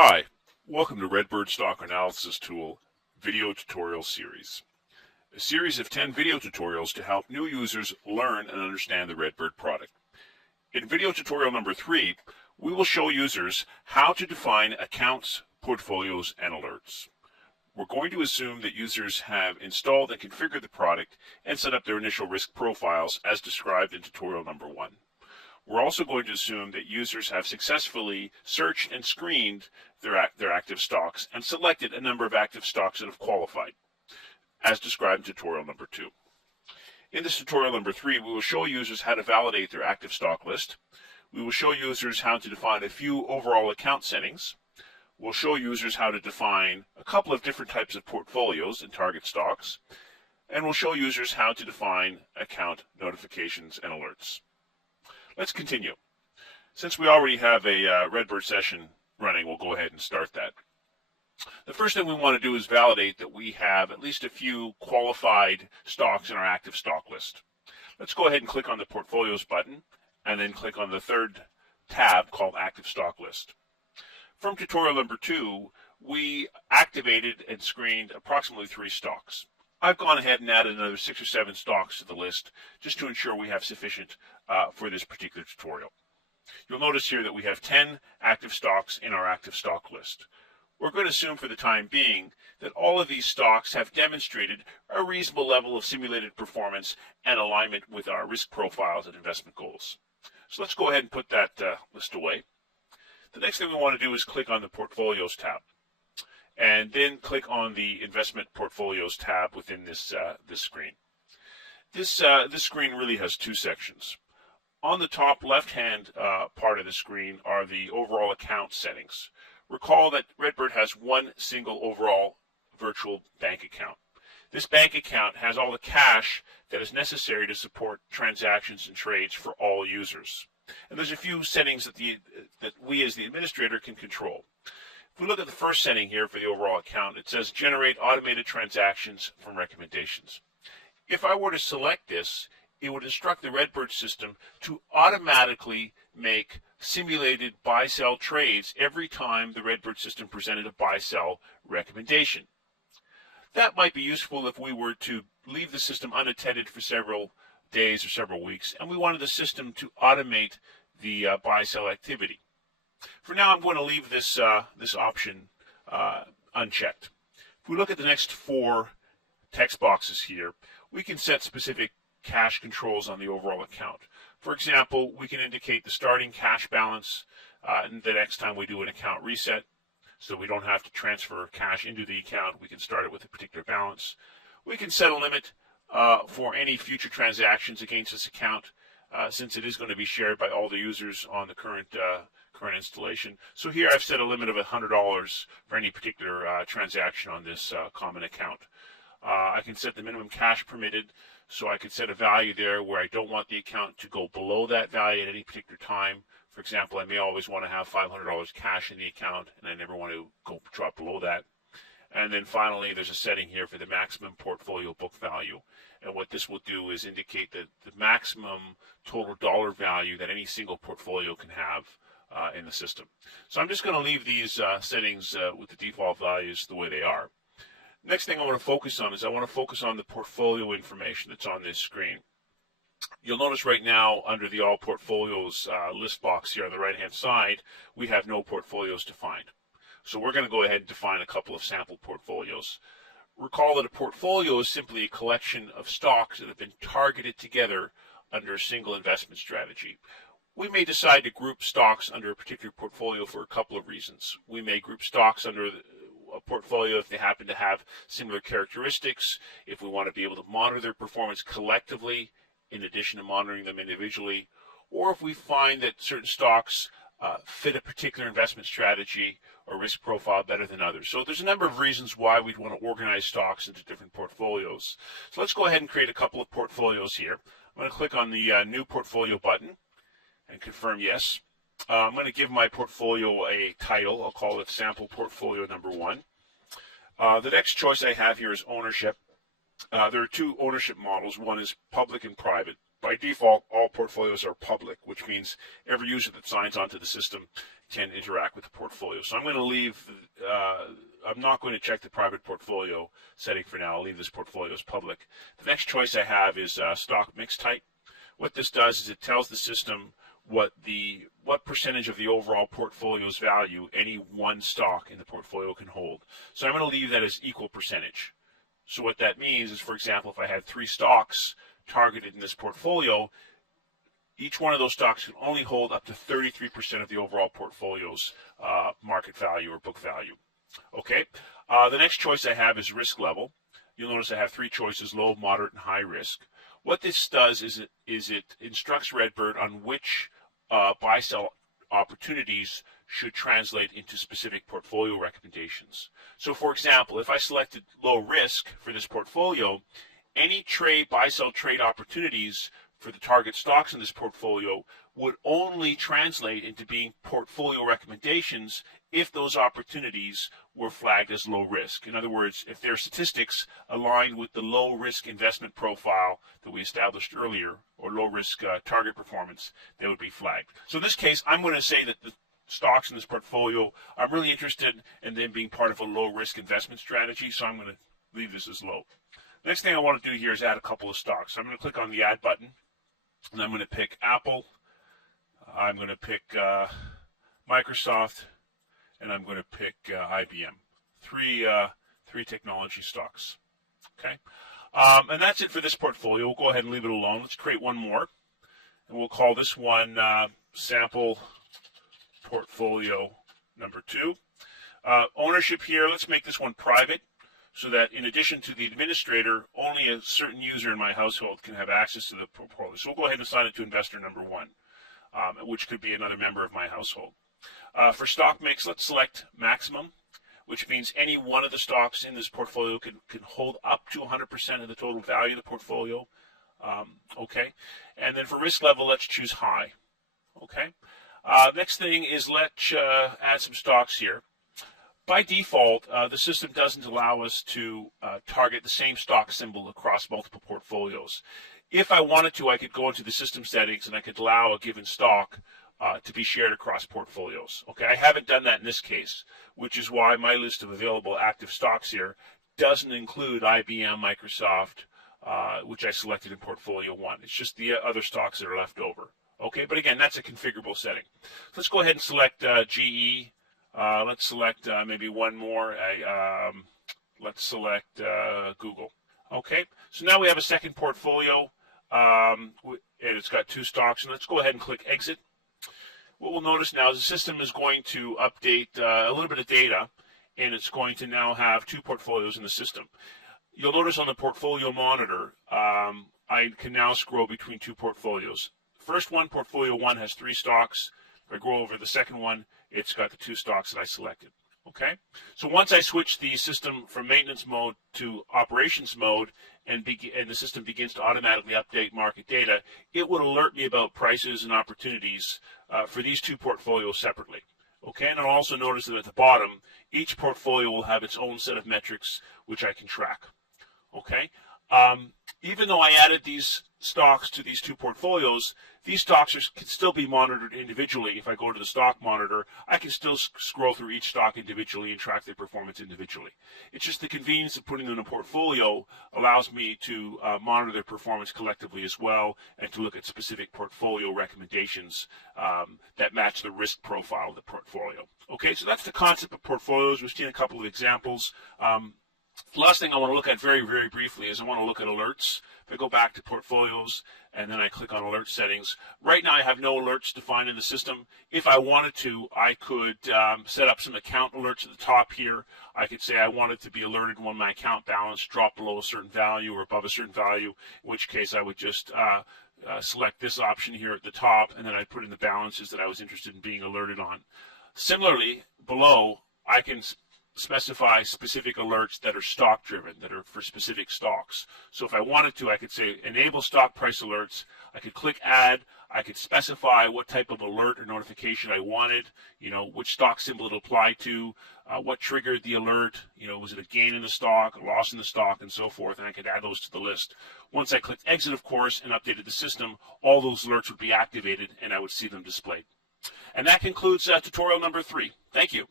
Hi, welcome to RedBird Stock Analysis Tool Video Tutorial Series, a series of 10 video tutorials to help new users learn and understand the RedBird product. In video tutorial number 3, we will show users how to define accounts, portfolios, and alerts. We're going to assume that users have installed and configured the product and set up their initial risk profiles as described in tutorial number 1. We're also going to assume that users have successfully searched and screened their active stocks and selected a number of active stocks that have qualified, as described in tutorial number 2. In this tutorial number 3, we will show users how to validate their active stock list. We will show users how to define a few overall account settings. We'll show users how to define a couple of different types of portfolios and target stocks. And we'll show users how to define account notifications and alerts. Let's continue. Since we already have a RedBird session running, we'll go ahead and start that. The first thing we want to do is validate that we have at least a few qualified stocks in our active stock list. Let's go ahead and click on the Portfolios button and then click on the third tab called Active Stock List. From tutorial number 2, we activated and screened approximately 3 stocks. I've gone ahead and added another 6 or 7 stocks to the list just to ensure we have sufficient for this particular tutorial. You'll notice here that we have 10 active stocks in our active stock list. We're going to assume for the time being that all of these stocks have demonstrated a reasonable level of simulated performance and alignment with our risk profiles and investment goals. So let's go ahead and put that list away. The next thing we want to do is click on the Portfolios tab, and then click on the Investment Portfolios tab within this screen. This screen really has 2 sections. On the top left-hand part of the screen are the overall account settings. Recall that RedBird has one single overall virtual bank account. This bank account has all the cash that is necessary to support transactions and trades for all users. And there's a few settings that we as the administrator can control. If we look at the first setting here for the overall account, it says generate automated transactions from recommendations. If I were to select this, it would instruct the RedBird system to automatically make simulated buy-sell trades every time the RedBird system presented a buy-sell recommendation. That might be useful if we were to leave the system unattended for several days or several weeks, and we wanted the system to automate the buy-sell activity. For now, I'm going to leave this option unchecked. If we look at the next 4 text boxes here, we can set specific cash controls on the overall account. For example, we can indicate the starting cash balance the next time we do an account reset, so we don't have to transfer cash into the account. We can start it with a particular balance. We can set a limit for any future transactions against this account, since it is going to be shared by all the users on the current installation. So here I've set a limit of $100 for any particular transaction on this common account. I can set the minimum cash permitted, so I could set a value there where I don't want the account to go below that value at any particular time. For example, I may always want to have $500 cash in the account, and I never want to drop below that. And then finally, there's a setting here for the maximum portfolio book value. And what this will do is indicate the maximum total dollar value that any single portfolio can have in the system. So I'm just going to leave these settings with the default values the way they are. Next thing I want to focus on is I want to focus on the portfolio information that's on this screen. You'll notice right now under the All Portfolios list box here on the right-hand side, we have no portfolios defined. So we're going to go ahead and define a couple of sample portfolios. Recall that a portfolio is simply a collection of stocks that have been targeted together under a single investment strategy. We may decide to group stocks under a particular portfolio for a couple of reasons. We may group stocks under a portfolio if they happen to have similar characteristics, if we want to be able to monitor their performance collectively in addition to monitoring them individually, or if we find that certain stocks fit a particular investment strategy or risk profile better than others. So there's a number of reasons why we'd want to organize stocks into different portfolios. So let's go ahead and create a couple of portfolios here. I'm going to click on the New Portfolio button and confirm yes. I'm going to give my portfolio a title. I'll call it Sample Portfolio Number 1. The next choice I have here is ownership. There are 2 ownership models. One is public and private. By default, all portfolios are public, which means every user that signs onto the system can interact with the portfolio. So I'm going to leave, I'm not going to check the private portfolio setting for now. I'll leave this portfolio as public. The next choice I have is stock mix type. What this does is it tells the system what percentage of the overall portfolio's value any one stock in the portfolio can hold. So I'm going to leave that as equal percentage. So what that means is, for example, if I had 3 stocks targeted in this portfolio, each one of those stocks can only hold up to 33% of the overall portfolio's market value or book value. Okay. The next choice I have is risk level. You'll notice I have 3 choices: low, moderate, and high risk. What this does is it instructs RedBird on which buy-sell opportunities should translate into specific portfolio recommendations. So, for example, if I selected low risk for this portfolio, any buy-sell trade opportunities for the target stocks in this portfolio would only translate into being portfolio recommendations if those opportunities were flagged as low risk. In other words, if their statistics aligned with the low risk investment profile that we established earlier, or low risk target performance, they would be flagged. So in this case, I'm going to say that the stocks in this portfolio, I'm really interested in them being part of a low risk investment strategy, so I'm going to leave this as low. Next thing I want to do here is add a couple of stocks. So I'm going to click on the add button, and I'm going to pick Apple, I'm going to pick Microsoft, and I'm going to pick IBM. Three technology stocks. Okay, and that's it for this portfolio. We'll go ahead and leave it alone. Let's create one more, and we'll call this one sample portfolio number 2. Ownership here, let's make this one private, so that in addition to the administrator, only a certain user in my household can have access to the portfolio. So we'll go ahead and assign it to investor number 1, which could be another member of my household. For stock mix, let's select maximum, which means any one of the stocks in this portfolio can hold up to 100% of the total value of the portfolio. Okay, and then for risk level, let's choose high. Okay, next thing is let's add some stocks here. By default, the system doesn't allow us to target the same stock symbol across multiple portfolios. If I wanted to, I could go into the system settings and I could allow a given stock to be shared across portfolios. Okay, I haven't done that in this case, which is why my list of available active stocks here doesn't include IBM, Microsoft, which I selected in portfolio 1. It's just the other stocks that are left over. Okay, but again, that's a configurable setting. Let's go ahead and select GE. Let's select maybe one more. Let's select Google. Okay, so now we have a second portfolio, and it's got 2 stocks. And let's go ahead and click Exit. What we'll notice now is the system is going to update a little bit of data, and it's going to now have 2 portfolios in the system. You'll notice on the portfolio monitor, I can now scroll between 2 portfolios. First one, portfolio 1, has 3 stocks. If I go over the second one, it's got the 2 stocks that I selected. Okay, so once I switch the system from maintenance mode to operations mode, and the system begins to automatically update market data, it would alert me about prices and opportunities for these 2 portfolios separately. Okay, and I'll also notice that at the bottom, each portfolio will have its own set of metrics which I can track. Okay, even though I added these stocks to these 2 portfolios, these stocks can still be monitored individually. If I go to the stock monitor, I can still scroll through each stock individually and track their performance individually. It's just the convenience of putting them in a portfolio allows me to monitor their performance collectively as well, and to look at specific portfolio recommendations that match the risk profile of the portfolio. Okay, so that's the concept of portfolios. We've seen a couple of examples. The last thing I want to look at very, very briefly is I want to look at alerts. If I go back to portfolios and then I click on alert settings, right now I have no alerts defined in the system. If I wanted to, I could set up some account alerts at the top here. I could say I wanted to be alerted when my account balance dropped below a certain value or above a certain value, in which case I would just select this option here at the top, and then I put in the balances that I was interested in being alerted on. Similarly, below, I can specify specific alerts that are stock driven, that are for specific stocks. So if I wanted to, I could say enable stock price alerts. I could click add. I could specify what type of alert or notification I wanted, which stock symbol it applied to, what triggered the alert, was it a gain in the stock, a loss in the stock, and so forth, and I could add those to the list. Once I clicked exit, of course, and updated the system, all those alerts would be activated and I would see them displayed. And that concludes tutorial number 3. Thank you.